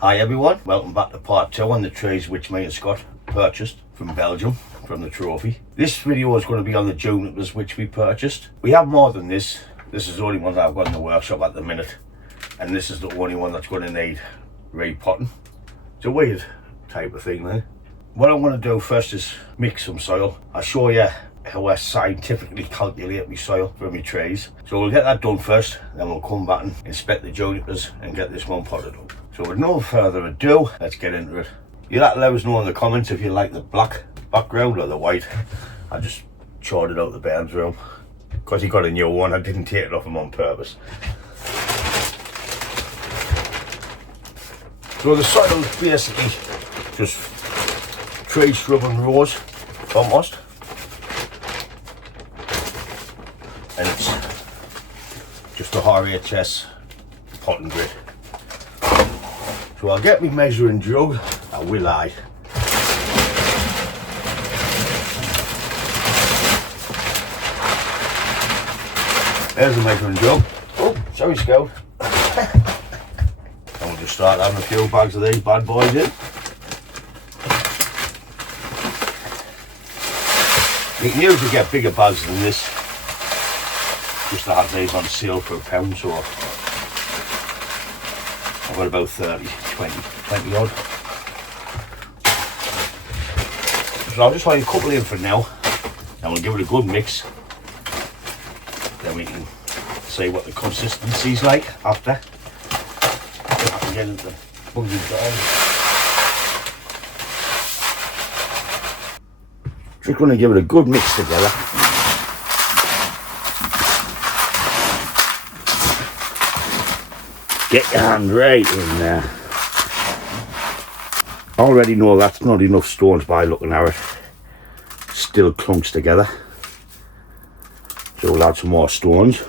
Hi everyone, welcome back to part 2 on the trays which me and Scott purchased from Belgium, from the trophy. This video is going to be on the Junipers which we purchased. We have more than this. This is the only one that I've got in the workshop at the minute. And this is the only one that's going to need repotting. It's a weird type of thing there. What I'm going to do first is mix some soil. I'll show you how I scientifically calculate my soil for my trays. So we'll get that done first, then we'll come back and inspect the junipers and get this one potted up. So with no further ado, let's get into it. You'll have to let us know in the comments if you like the black background or the white. I just charted out the Ben's room because he got a new one. I didn't take it off him on purpose. So the soil is basically just tree, shrub and rose compost. And it's just a RHS potting grit. So I'll get my measuring jug, I will I. There's the measuring jug. Oh, sorry Scout. And we'll just start having a few bags of these bad boys in. You can usually get bigger bags than this, just to have these on sale for £1, so I've got about 30 odd. So I'll just try a couple in for now, and we'll give it a good mix. Then we can see what the consistency's like after. I can get into the buggy down. Just going to give it a good mix together. Get your hand right in there. I already know that's not enough stones by looking at it. Still clumps together. So we'll add some more stones.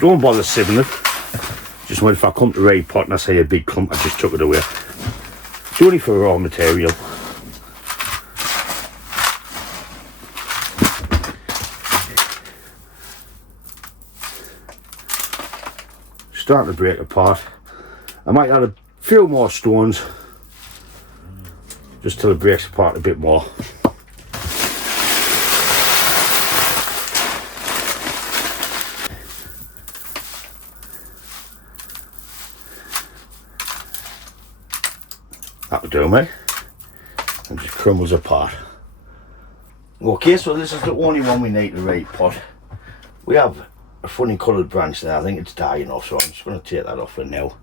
Don't bother sieving it. Just when if I come to repot and I see a big clump, I just chuck it away. It's only for raw material. Starting to break apart. I might add a few more stones just till it breaks apart a bit more. That'll do, mate. And just crumbles apart. Okay, so this is the only one we need to repot. We have a funny coloured branch there. I think it's dying off, so I'm just going to take that off for now.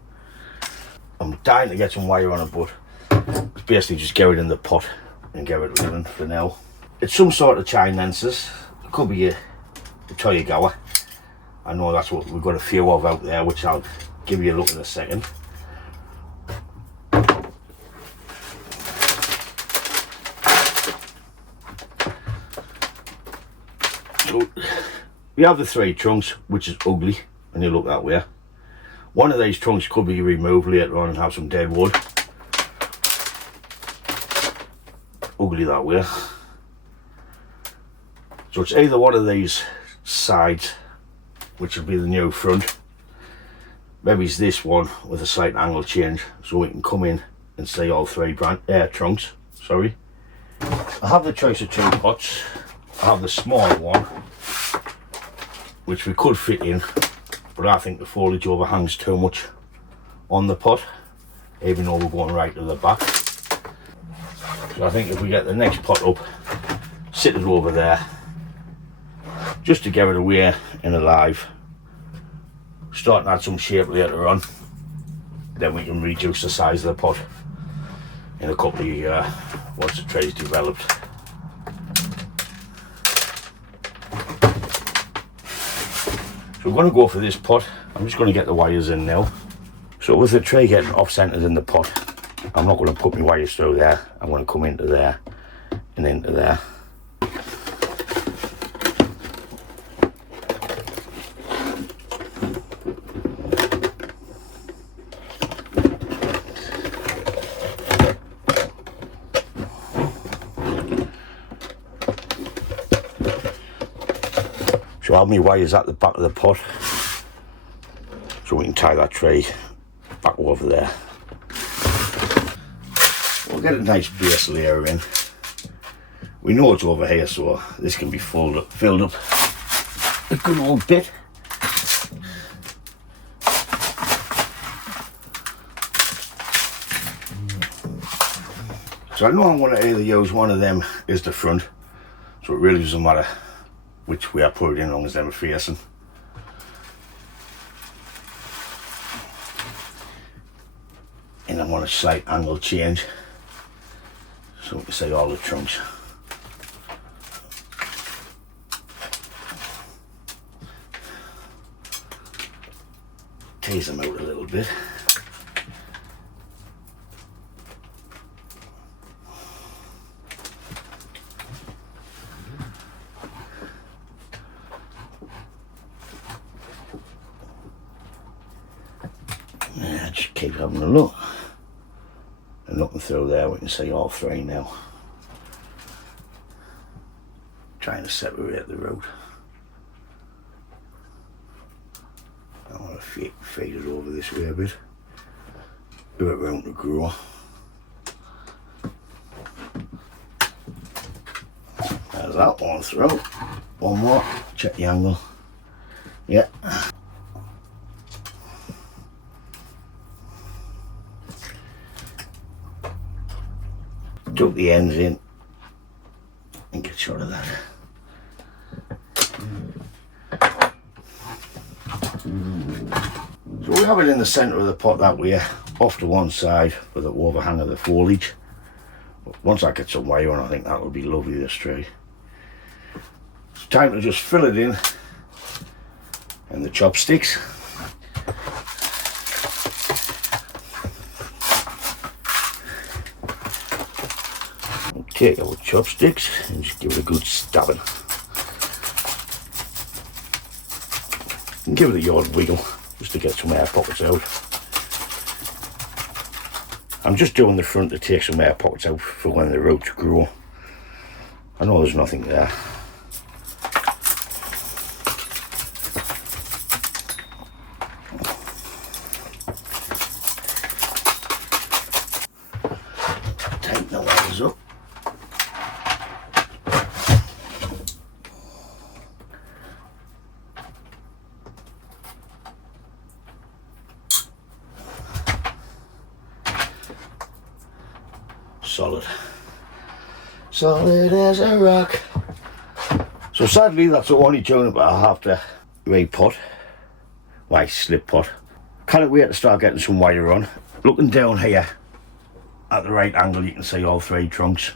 I'm dying to get some wire on it, but it's basically just get it in the pot and get it running for now. It's some sort of chinensis. It could be a Toyogawa. I know that's what we've got a few of out there, which I'll give you a look in a second. So we have the 3 trunks, which is ugly when you look that way. One of these trunks could be removed later on and have some dead wood. Ugly that way. So it's either one of these sides, which will be the new front. Maybe it's this one with a slight angle change, so we can come in and see all 3 trunks. Sorry. I have the choice of 2 pots. I have the small one, which we could fit in, but I think the foliage overhangs too much on the pot, even though we're going right to the back. So I think if we get the next pot up, sit it over there, just to get it away and alive, start to add some shape later on, then we can reduce the size of the pot in a couple of years once the tray's developed. So we're going to go for this pot. I'm just going to get the wires in now. So with the tray getting off-centered in the pot, I'm not going to put my wires through there. I'm going to come into there and into there. So I have my wires at the back of the pot, so we can tie that tray back over there. We'll get a nice base layer in. We know it's over here, so this can be filled up a good old bit. So I know I'm going to either use one of them as the front, so it really doesn't matter which way I put it in, as long as them are facing. And I want a slight angle change, so we can see all the trunks. Tease them out a little bit. Yeah, just keep having a look. And looking through there, we can see all three now. Trying to separate the root. I want to feed it over this way a bit. Do it round to grow. There's that one through. One more. Check the angle. Yeah. Tuck the ends in and get shot of that. So we have it in the centre of the pot that way, off to one side with the overhang of the foliage. Once I get some wire on, I think that will be lovely, this tray. It's time to just fill it in and the chopsticks. Take our chopsticks and just give it a good stabbing. And give it a yard wiggle just to get some air pockets out. I'm just doing the front to take some air pockets out for when the roots grow. I know there's nothing there. Tighten the wires up. Solid as a rock. So sadly that's the only Juniper I have to repot. Why slip pot. Can't wait to start getting some wire on. Looking down here at the right angle, you can see all three trunks.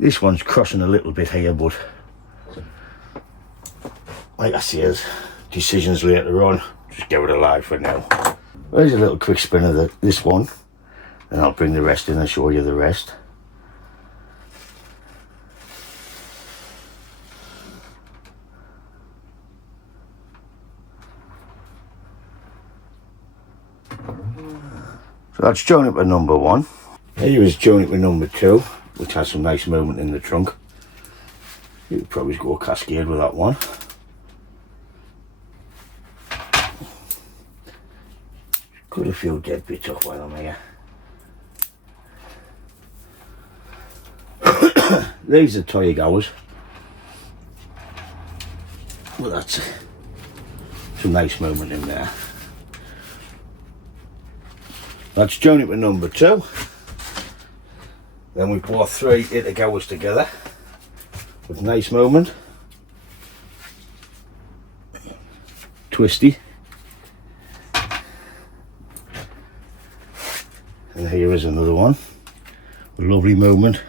This one's crossing a little bit here, but like I said, decisions later on. Just give it a lie for now. There's a little quick spin of this one, and I'll bring the rest in and show you the rest. So that's Juniper number 1. Here is Juniper number 2, which has some nice movement in the trunk. You could probably go cascade with that one. Cut a few dead bits off while I'm here. These are toy goers. Well, that's some nice movement in there. That's Juniper number 2. Then we brought 3 goers together with nice movement. Twisty. And here is another one with lovely movement.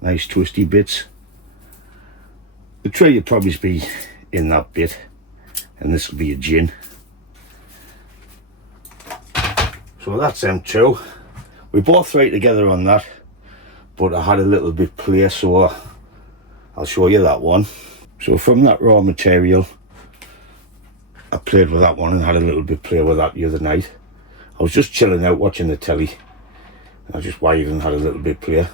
Nice twisty bits. The tray would probably be in that bit, and this will be a gin. So that's them 2. We bought 3 together on that, but I had a little bit play, so I'll show you that one. So from that raw material, I played with that one and had a little bit play with that the other night. I was just chilling out watching the telly, and I just wired and had a little bit play.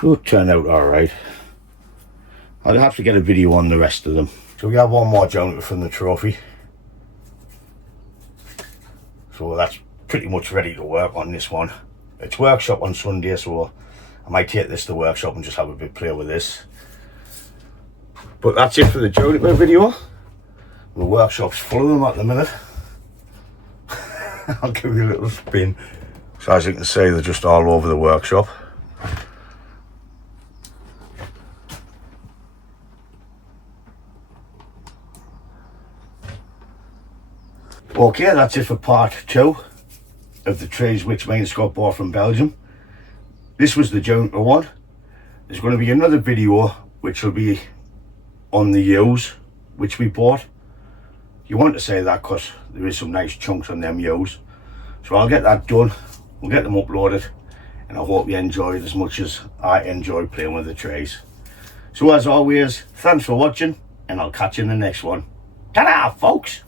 So it turned out alright. I'll have to get a video on the rest of them. So we have one more Juniper from the trophy. So that's pretty much ready to work on this one. It's workshop on Sunday, so I might take this to workshop and just have a bit play with this. But that's it for the Juniper video. The workshop's full of them at the minute. I'll give you a little spin. So as you can see, they're just all over the workshop. Okay, that's it for part 2 of the trees which me and Scott bought from Belgium. This was the Juniper one. There's going to be another video which will be on the yews which we bought. You want to say that because there is some nice chunks on them yews. So I'll get that done. We'll get them uploaded. And I hope you enjoy it as much as I enjoy playing with the trees. So as always, thanks for watching. And I'll catch you in the next one. Ta-da, folks!